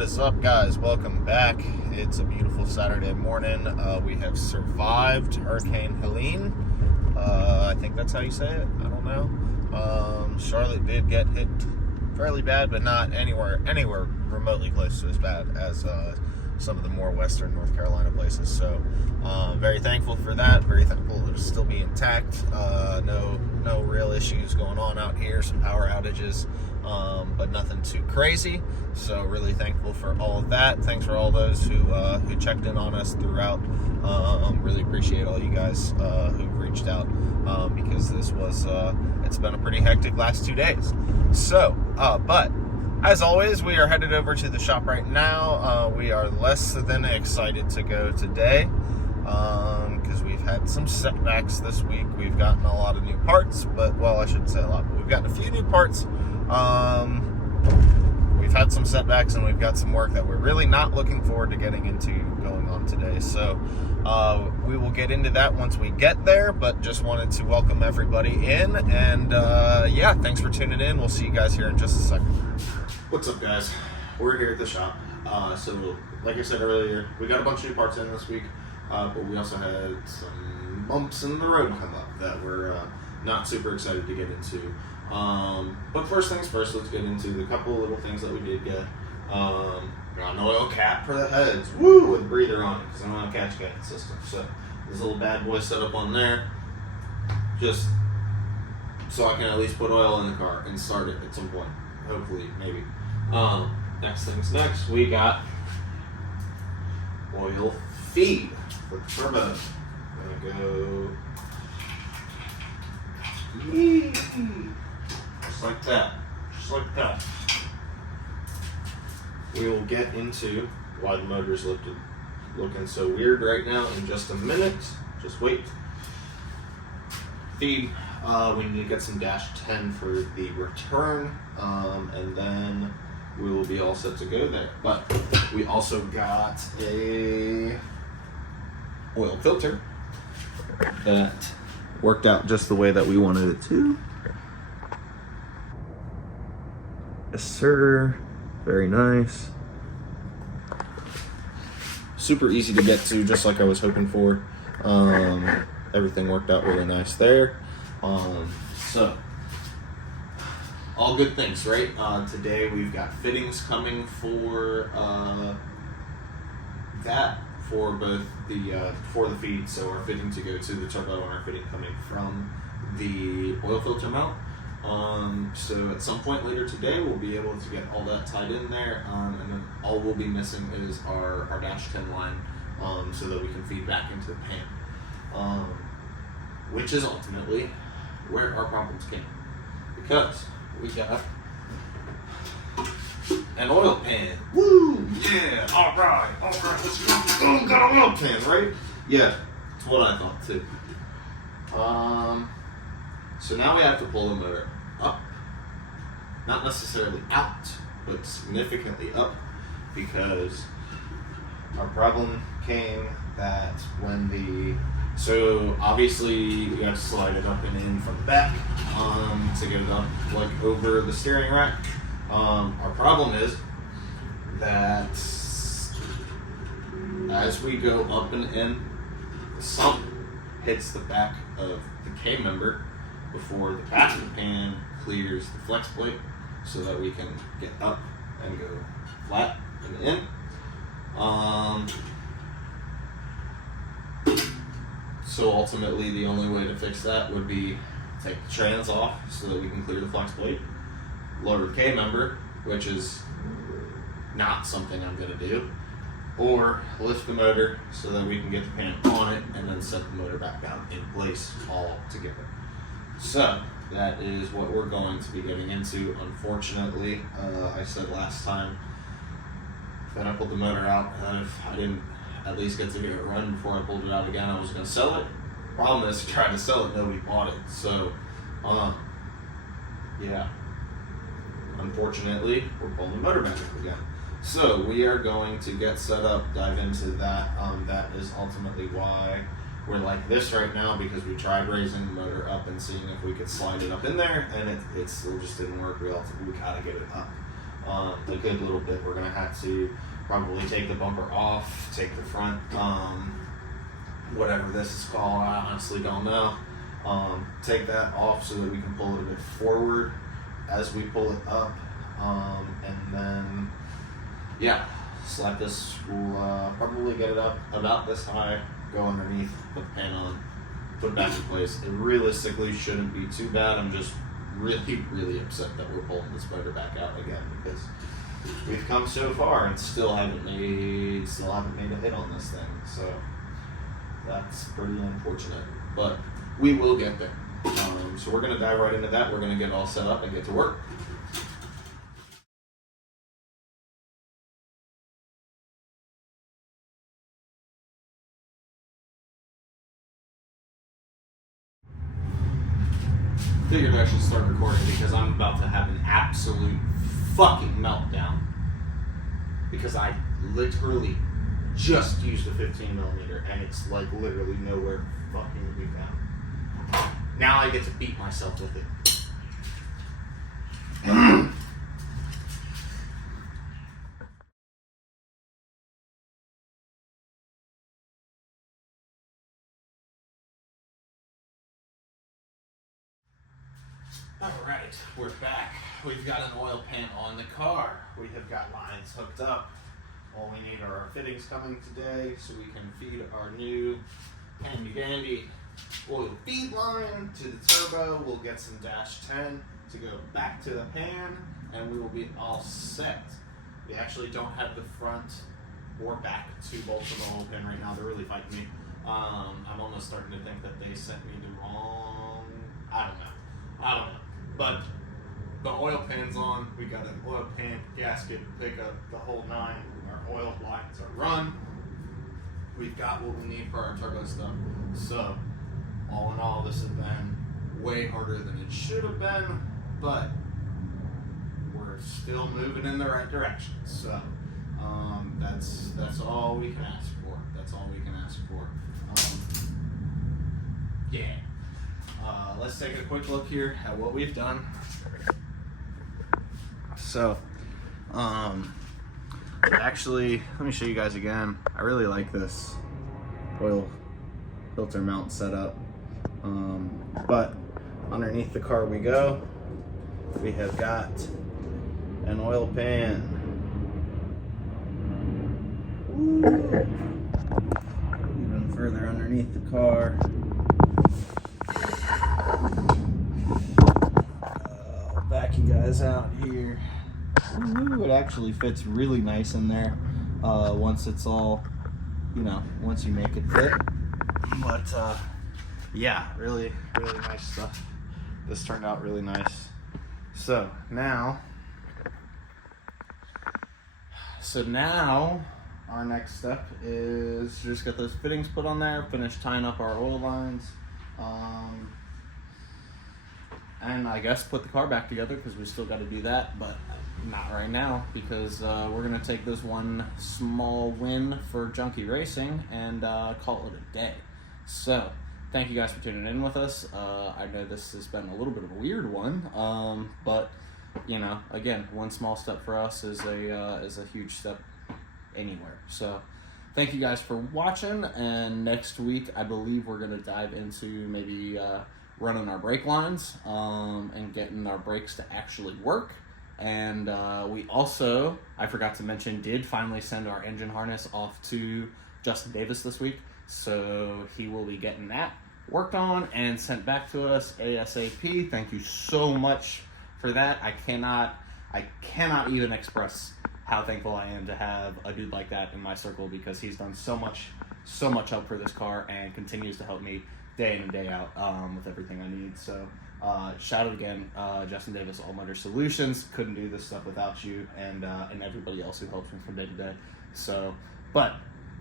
What is up, guys? Welcome back. It's a beautiful Saturday morning. We have survived Hurricane Helene. I think that's how you say it. I don't know. Charlotte did get hit fairly bad, but not anywhere remotely close to as bad as some of the more western North Carolina places. So very thankful for that. Very thankful to still be intact. No real issues going on out here. Some power outages, but nothing too crazy. So really thankful for all of that. Thanks for all those who checked in on us throughout. Really appreciate all you guys who've reached out, because this was it's been a pretty hectic last 2 days. So but as always, we are headed over to the shop right now. We are less than excited to go today because we've had some setbacks this week. We've gotten a lot of new parts, I shouldn't say a lot, but we've gotten a few new parts. We've had some setbacks, and we've got some work that we're really not looking forward to getting into going on today. So we will get into that once we get there, but just wanted to welcome everybody in, and yeah, thanks for tuning in. We'll see you guys here in just a second. What's up, guys? We're here at the shop. So like I said earlier, we got a bunch of new parts in this week, but we also had some bumps in the road come up that we're not super excited to get into. But first things first, let's get into the couple little things that we did get. Got an oil cap for the heads, woo, with a breather on it, because I don't have a catch can system. So this little bad boy set up on there, just so I can at least put oil in the car and start it at some point. Hopefully, maybe. Next things next, we got oil feed for the turbo. Gonna go just like that, just like that. We will get into why the motor is looking so weird right now in just a minute. Just wait. Feed. We need to get some dash 10 for the return, and then we will be all set to go there. But we also got a oil filter that worked out just the way that we wanted it to. Yes, sir. Very nice. Super easy to get to, just like I was hoping for. Everything worked out really nice there. So all good things, right? Today we've got fittings coming for that, for both for the feed. So our fitting to go to the turbo and our fitting coming from the oil filter mount. So at some point later today, we'll be able to get all that tied in there, and then all we'll be missing is our dash 10 line, so that we can feed back into the pan, which is ultimately where our problems came, because we got an oil pan. Woo! Yeah! All right, let's go. Oh, got an oil pan, right? Yeah, that's what I thought too. So now we have to pull the motor up, not necessarily out, but significantly up, because our problem came that so obviously we have to slide it up and in from the back to get it up like over the steering rack. Our problem is that as we go up and in, the sump hits the back of the K member before the back of the pan clears the flex plate, so that we can get up and go flat and in. So ultimately, the only way to fix that would be take the trans off so that we can clear the flex plate, lower the K member, which is not something I'm going to do, or lift the motor so that we can get the pan on it and then set the motor back down in place all together. So that is what we're going to be getting into. Unfortunately, I said last time that I pulled the motor out, if I didn't at least get to hear it run before I pulled it out again, I was going to sell it. Problem is, I tried to sell it, nobody bought it. So, yeah. Unfortunately, we're pulling the motor back up again. So we are going to get set up, dive into that. That is ultimately why we're like this right now, because we tried raising the motor up and seeing if we could slide it up in there, and it still just didn't work. We gotta get it up. a good little bit. We're going to have to probably take the bumper off, take the front, whatever this is called, I honestly don't know. Take that off so that we can pull it a bit forward as we pull it up. And then, yeah, slap this. We'll probably get it up about this high, go underneath, put the pan on, put it back in place. It realistically shouldn't be too bad. I'm just really upset that we're pulling the spider back out again because we've come so far and still haven't made a hit on this thing. So that's pretty unfortunate, but we will get there. So we're going to dive right into that. We're going to get all set up and get to work. Figured I should start recording because I'm about to have an absolute fucking meltdown because I literally just used a 15mm and it's like literally nowhere fucking to be found. Now I get to beat myself with it. Alright, we're back. We've got an oil pan on the car. We have got lines hooked up. All we need are our fittings coming today so we can feed our new handy dandy oil feed line to the turbo. We'll get some dash 10 to go back to the pan and we will be all set. We actually don't have the front or back two bolts on the oil pan right now. They're really fighting me. I'm almost starting to think that they sent me the wrong, I don't know. But the oil pan's on. We got an oil pan, gasket, pickup, the whole nine. Our oil lines are run. We've got what we need for our turbo stuff. So, all in all, this has been way harder than it should have been, but we're still moving in the right direction. So, that's all we can ask for. That's all we can ask for. Yeah. Let's take a quick look here at what we've done. So, actually, let me show you guys again. I really like this oil filter mount setup. But underneath the car we go. We have got an oil pan. Ooh. Even further underneath the car. Back you guys out here. Ooh, it actually fits really nice in there once it's all, once you make it fit. But yeah, really nice stuff. This turned out really nice. So now our next step is just get those fittings put on there, finish tying up our oil lines, and I guess put the car back together because we still got to do that, but not right now because we're going to take this one small win for Junky Racing and call it a day. So thank you guys for tuning in with us. I know this has been a little bit of a weird one, but again, one small step for us is a huge step anywhere. So thank you guys for watching, and next week I believe we're going to dive into maybe running our brake lines and getting our brakes to actually work. And we also, I forgot to mention, did finally send our engine harness off to Justin Davis this week. So he will be getting that worked on and sent back to us ASAP. Thank you so much for that. I cannot even express how thankful I am to have a dude like that in my circle because he's done so much help for this car and continues to help me day in and day out with everything I need. So shout out again, Justin Davis, All Motor Solutions. Couldn't do this stuff without you and everybody else who helps me from day to day. So, but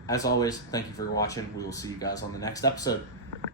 as always, thank you for watching. We will see you guys on the next episode.